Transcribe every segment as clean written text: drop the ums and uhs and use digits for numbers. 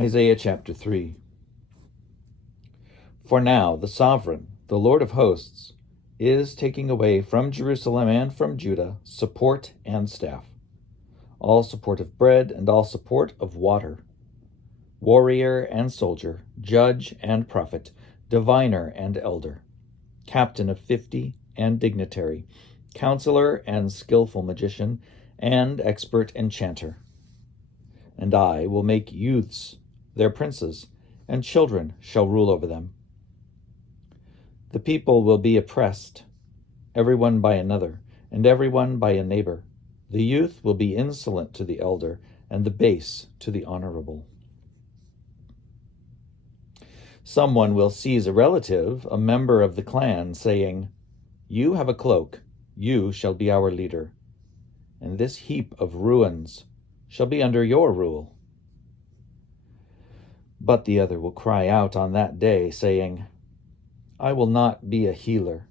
Isaiah chapter 3. For now the sovereign, the Lord of hosts, is taking away from Jerusalem and from Judah support and staff, all support of bread and all support of water, warrior and soldier, judge and prophet, diviner and elder, captain of 50 and dignitary, counselor and skillful magician, and expert enchanter. And I will make youths their princes, and children shall rule over them. The people will be oppressed, everyone by another, and everyone by a neighbor. The youth will be insolent to the elder, and the base to the honorable. Someone will seize a relative, a member of the clan, saying, "You have a cloak, you shall be our leader, and this heap of ruins shall be under your rule." But the other will cry out on that day, saying, "I will not be a healer.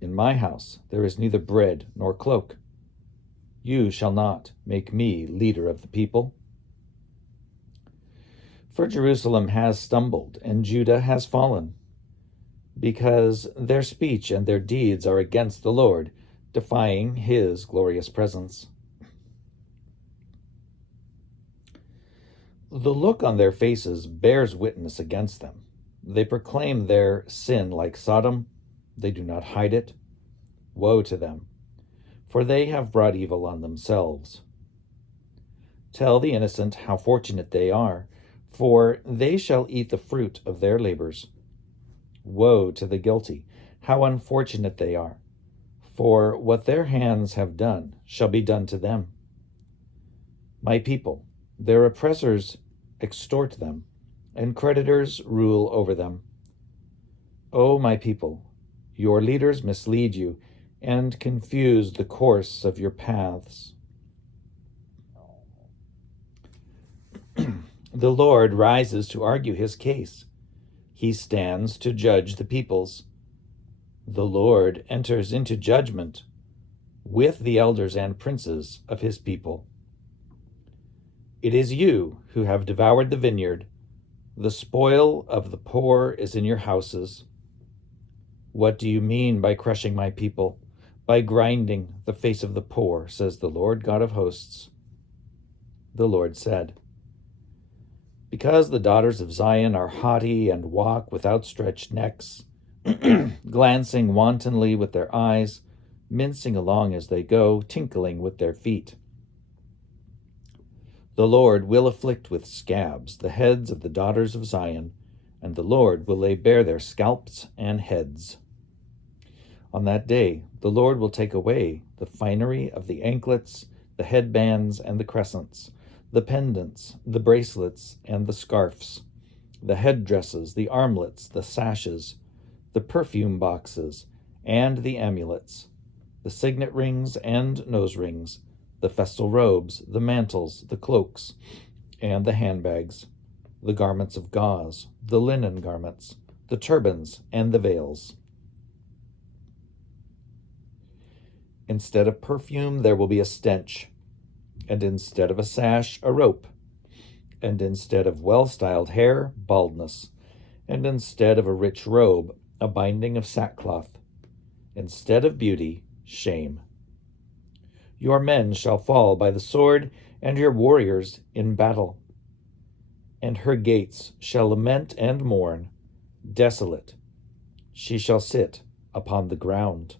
In my house there is neither bread nor cloak. You shall not make me leader of the people." For Jerusalem has stumbled, and Judah has fallen, because their speech and their deeds are against the Lord, defying his glorious presence. The look on their faces bears witness against them. They proclaim their sin like Sodom. They do not hide it. Woe to them, for they have brought evil on themselves. Tell the innocent how fortunate they are, for they shall eat the fruit of their labors. Woe to the guilty, how unfortunate they are, for what their hands have done shall be done to them. My people, their oppressors extort them, and creditors rule over them. O my people, your leaders mislead you and confuse the course of your paths. The Lord rises to argue his case. He stands to judge the peoples. The Lord enters into judgment with the elders and princes of his people. It is you who have devoured the vineyard. The spoil of the poor is in your houses. What do you mean by crushing my people, by grinding the face of the poor, says the Lord God of hosts? The Lord said, because the daughters of Zion are haughty and walk with outstretched necks, glancing wantonly with their eyes, mincing along as they go, tinkling with their feet. The Lord will afflict with scabs the heads of the daughters of Zion, and the Lord will lay bare their scalps and heads. On that day, the Lord will take away the finery of the anklets, the headbands and the crescents, the pendants, the bracelets and the scarfs, the headdresses, the armlets, the sashes, the perfume boxes, and the amulets, the signet rings and nose rings, the festal robes, the mantles, the cloaks, and the handbags, the garments of gauze, the linen garments, the turbans, and the veils. Instead of perfume, there will be a stench, and instead of a sash, a rope, and instead of well-styled hair, baldness, and instead of a rich robe, a binding of sackcloth, instead of beauty, shame. Your men shall fall by the sword, and your warriors in battle. And her gates shall lament and mourn, desolate. She shall sit upon the ground.